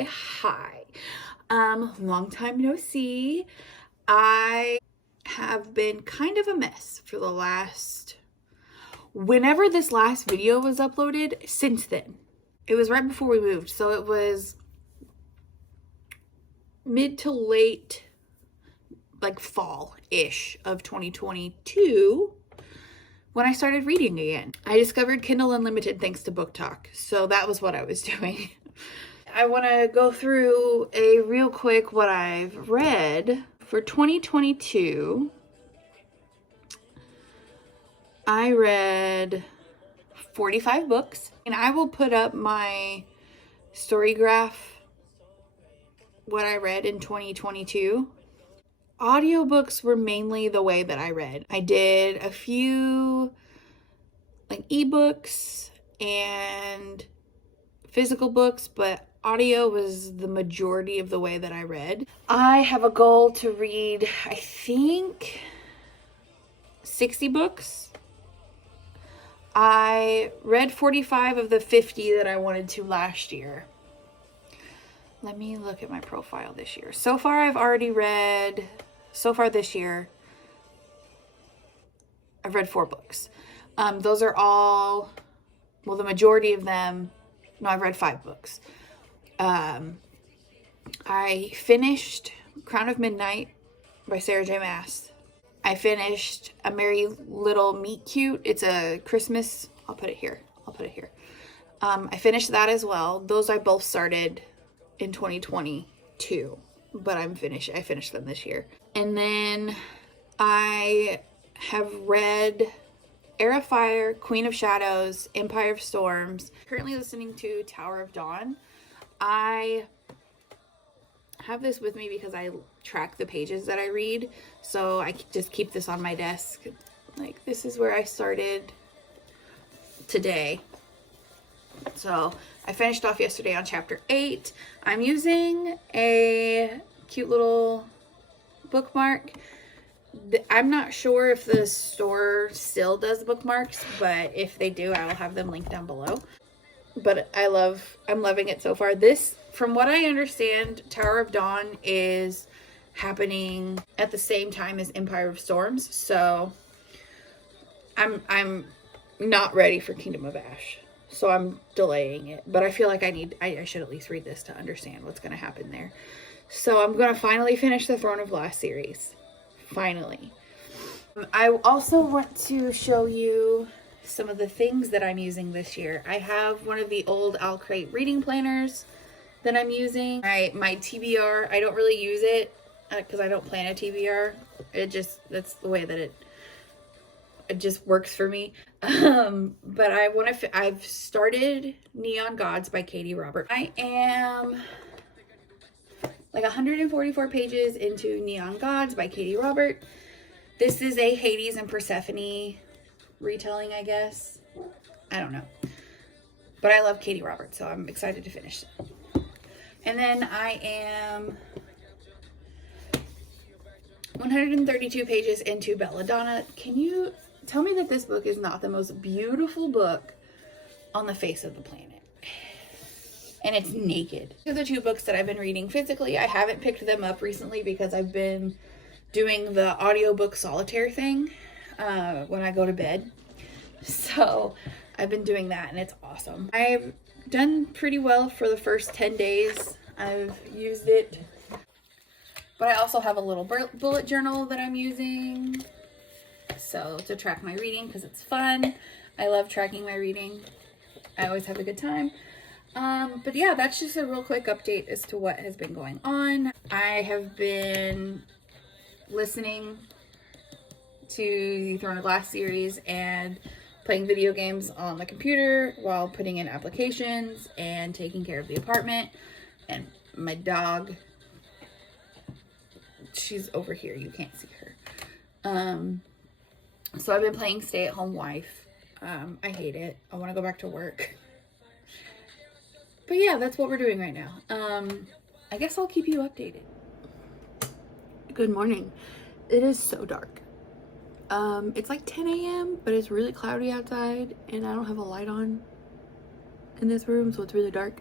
say hi. Long time no see. I have been kind of a mess for the last, whenever this last video was uploaded, since then. It was right before we moved, so it was mid to late, like fall-ish of 2022 when I started reading again. I discovered Kindle Unlimited thanks to Book Talk, so that was what I was doing. I want to go through a real quick what I've read for 2022. I read 45 books, and I will put up my story graph, what I read in 2022. Audiobooks were mainly the way that I read. I did a few like ebooks and physical books, but audio was the majority of the way that I read. I have a goal to read, I think, 60 books. I read 45 of the 50 that I wanted to last year. Let me look at my profile this year. So far, I've already read, so far this year, I've read 4 books. Those are all, well, the majority of them, no, I've read 5 books. I finished Crown of Midnight by Sarah J. Maas. I finished A Merry Little Meet Cute. It's a Christmas, I'll put it here. I finished that as well. Those I both started in 2022, but I finished them this year. And then I have read Heir of Fire, Queen of Shadows, Empire of Storms. Currently listening to Tower of Dawn. I have this with me because I track the pages that I read, so I just keep this on my desk. Like, this is where I started today. So I finished off yesterday on chapter 8. I'm using a cute little bookmark. I'm not sure if the store still does bookmarks, but if they do, I will have them linked down below. But I'm loving it so far. This, from what I understand, Tower of Dawn is happening at the same time as Empire of Storms, so I'm not ready for Kingdom of Ash, so I'm delaying it. But I feel like I should at least read this to understand what's going to happen there. So I'm going to finally finish the Throne of Glass series. Finally. I also want to show you some of the things that I'm using this year. I have one of the old Owl Crate reading planners that I'm using. My TBR, I don't really use it because I don't plan a TBR. That's the way that it just works for me. But I've started Neon Gods by Katie Robert. I am like 144 pages into Neon Gods by Katie Robert. This is a Hades and Persephone retelling, I guess. I don't know. But I love Katie Robert, so I'm excited to finish it. And then I am 132 pages into Belladonna. Can you tell me that this book is not the most beautiful book on the face of the planet? And it's naked. These are the 2 books that I've been reading physically. I haven't picked them up recently because I've been doing the audiobook solitaire thing when I go to bed. So I've been doing that, and it's awesome. I've done pretty well for the first 10 days I've used it. But I also have a little bullet journal that I'm using, so to track my reading, because it's fun. I love tracking my reading. I always have a good time. But yeah, that's just a real quick update as to what has been going on. I have been listening to the Throne of Glass series and playing video games on the computer while putting in applications and taking care of the apartment. And my dog, she's over here, you can't see her. So I've been playing Stay at Home Wife. I hate it. I want to go back to work. But yeah, that's what we're doing right now. I guess I'll keep you updated. Good morning. It is so dark. It's like 10 a.m., but it's really cloudy outside, and I don't have a light on in this room, so it's really dark.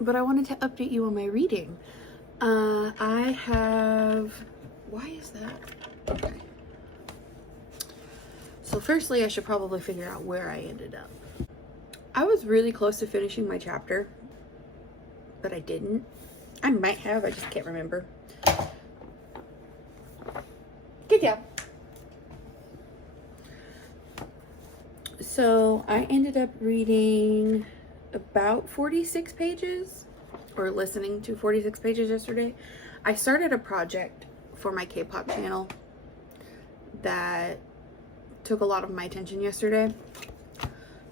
but I wanted to update you on my reading. Why is that? Okay. So firstly, I should probably figure out where I ended up. I was really close to finishing my chapter, but I didn't. I might have, I just can't remember. Good job. So I ended up reading about 46 pages, or listening to 46 pages yesterday. I started a project for my K-pop channel that took a lot of my attention yesterday.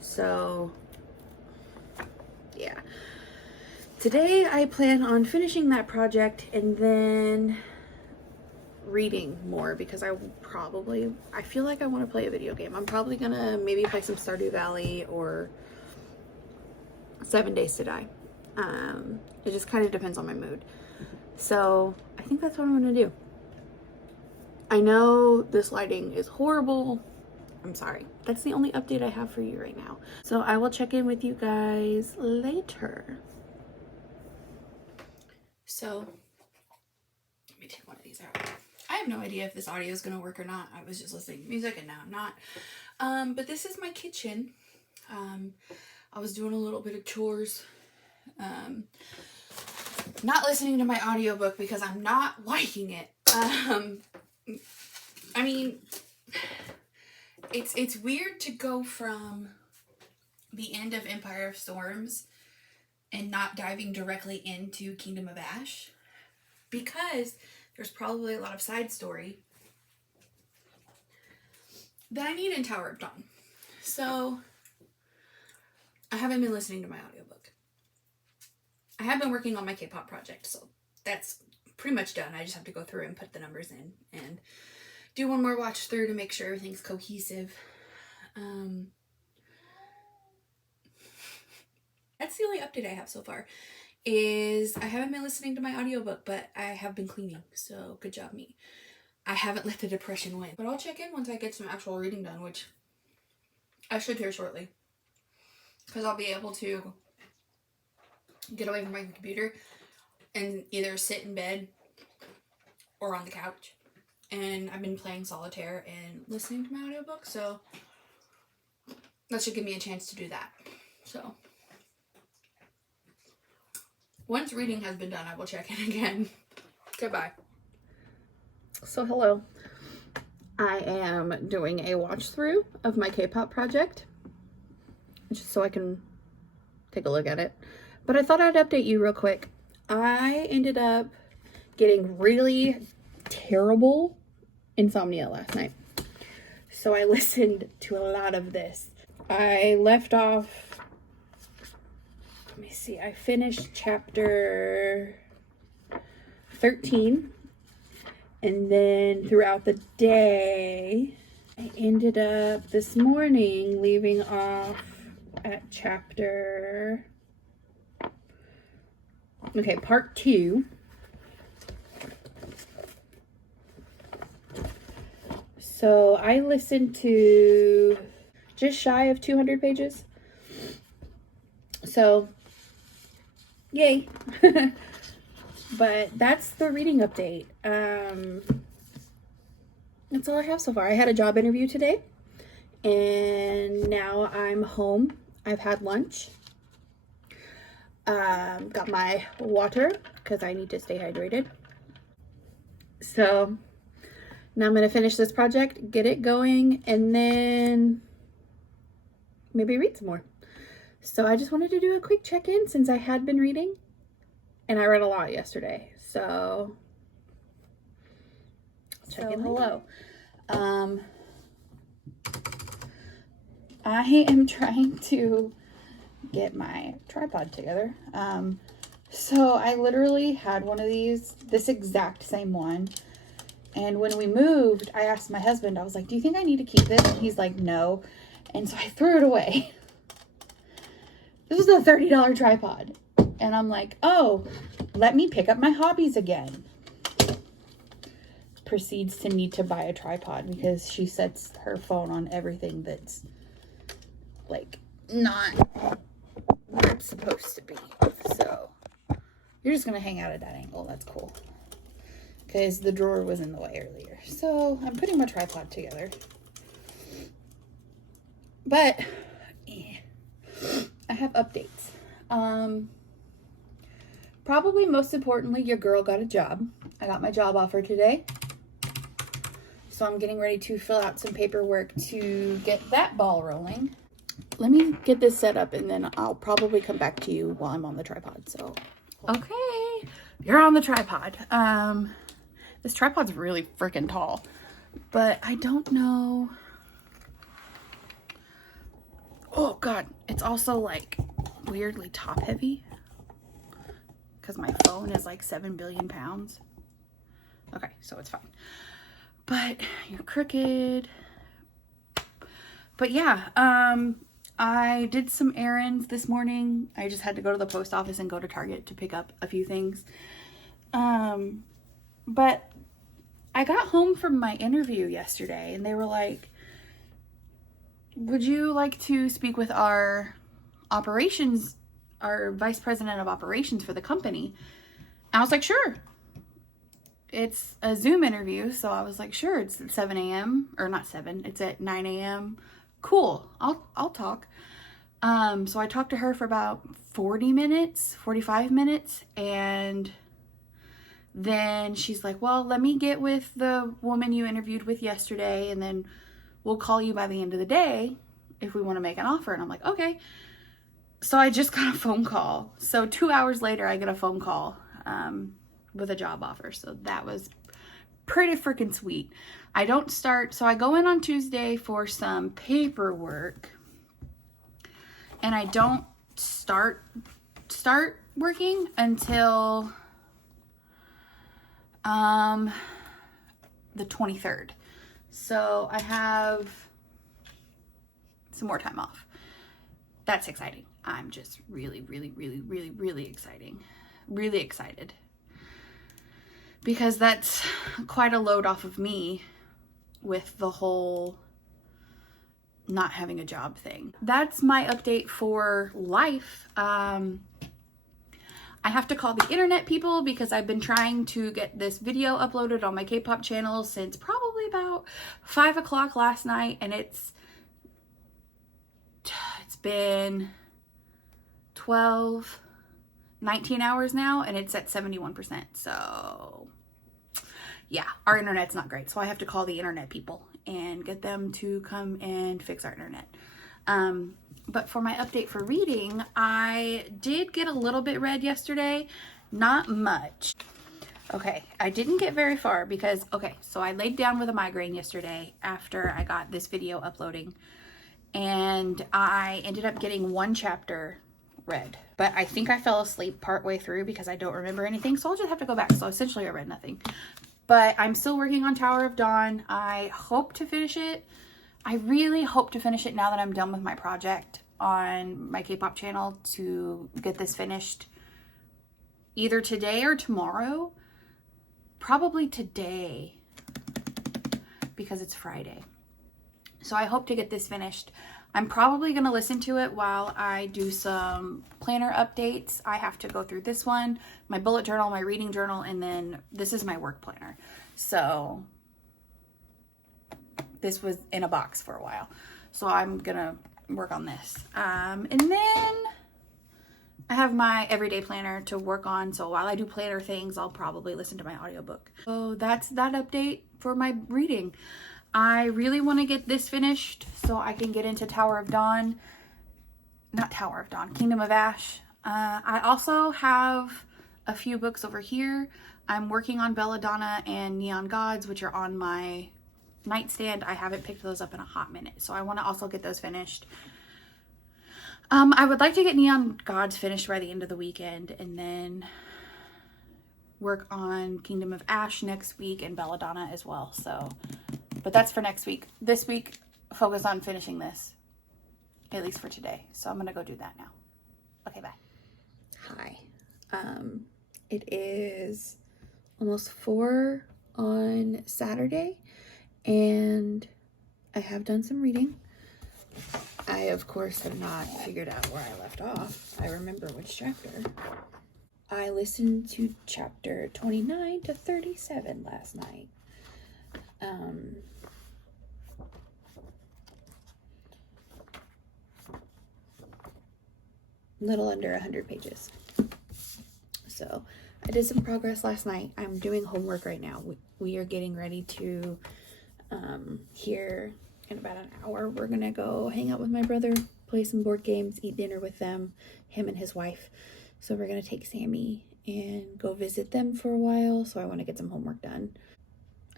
So yeah, today I plan on finishing that project and then reading more, because I feel like I want to play a video game. I'm probably gonna maybe play some Stardew Valley or 7 Days to Die. It just kind of depends on my mood. So I think that's what I'm gonna do. I know this lighting is horrible. I'm sorry. That's the only update I have for you right now. So I will check in with you guys later. So let me take one of these out. I have no idea if this audio is going to work or not. I was just listening to music and now I'm not. But this is my kitchen. I was doing a little bit of chores. Not listening to my audiobook because I'm not liking it. I mean, it's weird to go from the end of Empire of Storms and not diving directly into Kingdom of Ash, because there's probably a lot of side story that I need in Tower of Dawn. So I haven't been listening to my audiobook. I have been working on my K-pop project, so that's pretty much done. I just have to go through and put the numbers in and do one more watch through to make sure everything's cohesive. That's the only update I have so far, is I haven't been listening to my audiobook, but I have been cleaning, so good job me. I haven't let the depression win. But I'll check in once I get some actual reading done, which I should here shortly, because I'll be able to get away from my computer and either sit in bed or on the couch. And I've been playing solitaire and listening to my audiobook, so that should give me a chance to do that. So once reading has been done, I will check in again. Goodbye. So hello. I am doing a watch through of my K-pop project, just so I can take a look at it. But I thought I'd update you real quick. I ended up getting really terrible insomnia last night. So I listened to a lot of this. I left off, let me see, I finished chapter 13. And then throughout the day, I ended up this morning leaving off at chapter, okay, part 2. So I listened to just shy of 200 pages. So, yay. But that's the reading update. That's all I have so far. I had a job interview today, and now I'm home. I've had lunch. Got my water because I need to stay hydrated. So now I'm going to finish this project, get it going, and then maybe read some more. So I just wanted to do a quick check-in since I had been reading, and I read a lot yesterday. So check in. Hello. I am trying to get my tripod together. So I literally had one of these, this exact same one. And when we moved, I asked my husband, I was like, do you think I need to keep this? And he's like, no. And so I threw it away. This was a $30 tripod. And I'm like, oh, let me pick up my hobbies again. Proceeds to need to buy a tripod because she sets her phone on everything that's like not where it's supposed to be. So You're just going to hang out at that angle. That's cool. Because the drawer was in the way earlier. So I'm putting my tripod together. But I have updates. Probably most importantly, your girl got a job. I got my job offer today. So I'm getting ready to fill out some paperwork to get that ball rolling. Let me get this set up and then I'll probably come back to you while I'm on the tripod. So, okay, you're on the tripod. This tripod's really freaking tall, but I don't know. Oh God, it's also like weirdly top heavy because my phone is like 7 billion pounds. Okay, so it's fine. But you're crooked. But yeah, I did some errands this morning. I just had to go to the post office and go to Target to pick up a few things. But I got home from my interview yesterday and they were like, would you like to speak with our operations, our vice president of operations for the company? And I was like, sure. It's a Zoom interview, so I was like, sure, it's at 7 a.m. or not 7, it's at 9 a.m. Cool, I'll talk. So I talked to her for about 40 minutes, 45 minutes, and then she's like, well, let me get with the woman you interviewed with yesterday, and then we'll call you by the end of the day if we want to make an offer. And I'm like, okay. So I just got a phone call. So 2 hours later, I get a phone call with a job offer. So that was pretty freaking sweet. I don't start, so I go in on Tuesday for some paperwork and I don't start working until the 23rd. So I have some more time off. That's exciting. I'm just really excited. Because that's quite a load off of me with the whole not having a job thing. That's my update for life. I have to call the internet people because I've been trying to get this video uploaded on my K-pop channel since probably about 5 o'clock last night, and it's been 19 hours now, and it's at 71%. So yeah, our internet's not great. So I have to call the internet people and get them to come and fix our internet. But for my update for reading, I did get a little bit read yesterday, not much. Okay, I didn't get very far because, okay, so I laid down with a migraine yesterday after I got this video uploading, and I ended up getting 1 chapter read. But I think I fell asleep partway through because I don't remember anything, so I'll just have to go back. So essentially I read nothing. But I'm still working on Tower of Dawn. I hope to finish it. I really hope to finish it now that I'm done with my project on my K-pop channel, to get this finished either today or tomorrow. Probably today because it's Friday. So I hope to get this finished. I'm probably going to listen to it while I do some planner updates. I have to go through this one, my bullet journal, my reading journal, and then this is my work planner. So this was in a box for a while. So I'm going to work on this. And then I have my everyday planner to work on. So while I do planner things, I'll probably listen to my audiobook. So that's that update for my reading. I really want to get this finished so I can get into Tower of Dawn. Not Tower of Dawn, Kingdom of Ash. I also have a few books over here. I'm working on Belladonna and Neon Gods, which are on my nightstand. I haven't picked those up in a hot minute, so I want to also get those finished. I would like to get Neon Gods finished by the end of the weekend, and then work on Kingdom of Ash next week and Belladonna as well. So, but that's for next week. This week, focus on finishing this, at least for today. So I'm going to go do that now. Okay, bye. Hi. It is almost 4 on Saturday, and I have done some reading. I, of course, have not figured out where I left off. I remember which chapter. I listened to chapter 29 to 37 last night. Little under 100 pages. So I did some progress last night. I'm doing homework right now. We are getting ready to, here in about an hour, we're gonna go hang out with my brother, play some board games, eat dinner with them, him and his wife. So we're gonna take Sammy and go visit them for a while. So I want to get some homework done.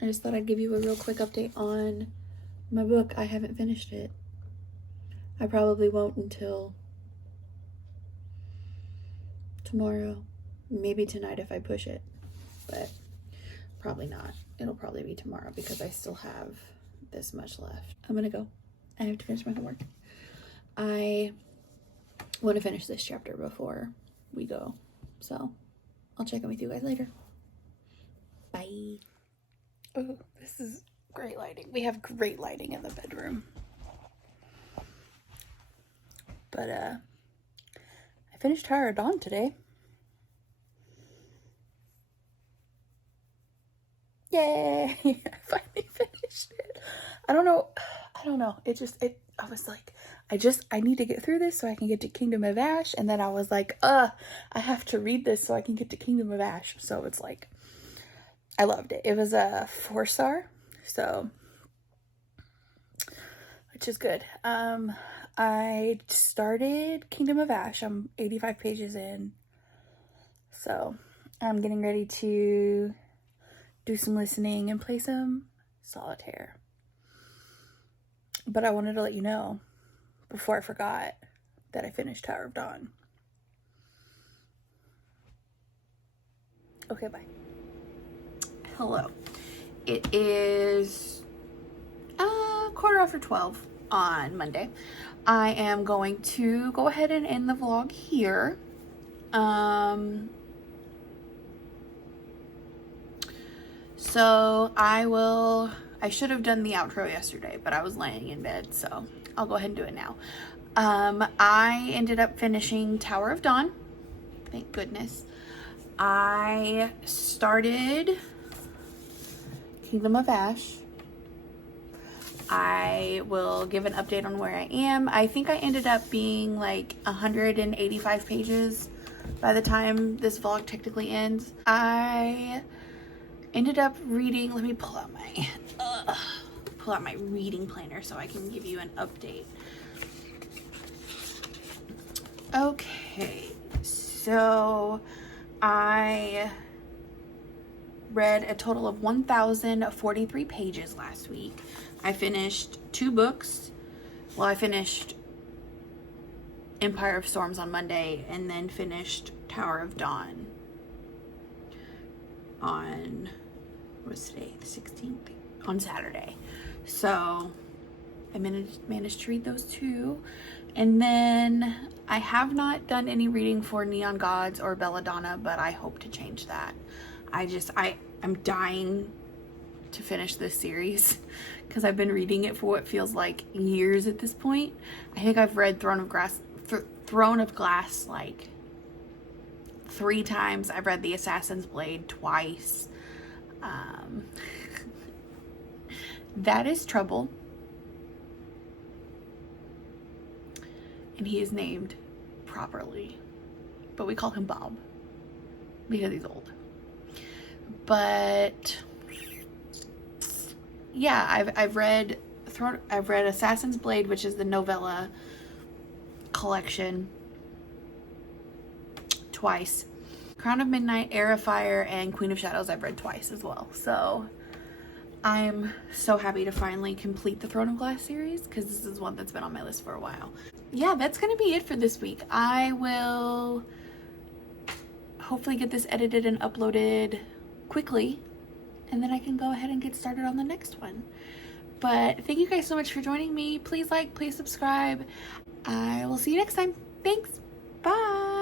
I just thought I'd give you a real quick update on my book. I haven't finished it. I probably won't until tomorrow, maybe tonight if I push it, but probably not. It'll probably be tomorrow because I still have this much left. I'm gonna go. I have to finish my homework. I want to finish this chapter before we go, so I'll check in with you guys later. Bye. Oh, this is great lighting. We have great lighting in the bedroom. But I finished Tower of Dawn today. Yay! I finally finished it. I don't know. I was like, I need to get through this so I can get to Kingdom of Ash. And then I was like, I have to read this so I can get to Kingdom of Ash. So it's like, I loved it. It was a 4-star, so, which is good. I started Kingdom of Ash. I'm 85 pages in, so I'm getting ready to do some listening and play some solitaire. But I wanted to let you know before I forgot that I finished Tower of Dawn. Okay, bye. Hello. It is 12:15 on Monday. I am going to go ahead and end the vlog here. So I should have done the outro yesterday, but I was laying in bed, so I'll go ahead and do it now. I ended up finishing Tower of Dawn. Thank goodness. I started Kingdom of Ash. I will give an update on where I am. I think I ended up being like 185 pages by the time this vlog technically ends. I ended up reading, let me pull out my reading planner so I can give you an update. Okay, so I read a total of 1,043 pages last week. I finished 2 books. Well, I finished Empire of Storms on Monday and then finished Tower of Dawn on, what's today, the 16th? On Saturday. So I managed to read those 2. And then I have not done any reading for Neon Gods or Belladonna, but I hope to change that. I'm dying to finish this series because I've been reading it for what feels like years at this point. I think I've read Throne of Glass like 3 times. I've read The Assassin's Blade twice. That is Trouble. And he is named properly, but we call him Bob because he's old. But yeah, I've read Assassin's Blade, which is the novella collection, twice. Crown of Midnight, Heir of Fire, and Queen of Shadows I've read twice as well. So I'm so happy to finally complete the Throne of Glass series because this is one that's been on my list for a while. Yeah, that's gonna be it for this week. I will hopefully get this edited and uploaded quickly, and then I can go ahead and get started on the next one. But thank you guys so much for joining me. Please like, please subscribe. I will see you next time. Thanks. Bye.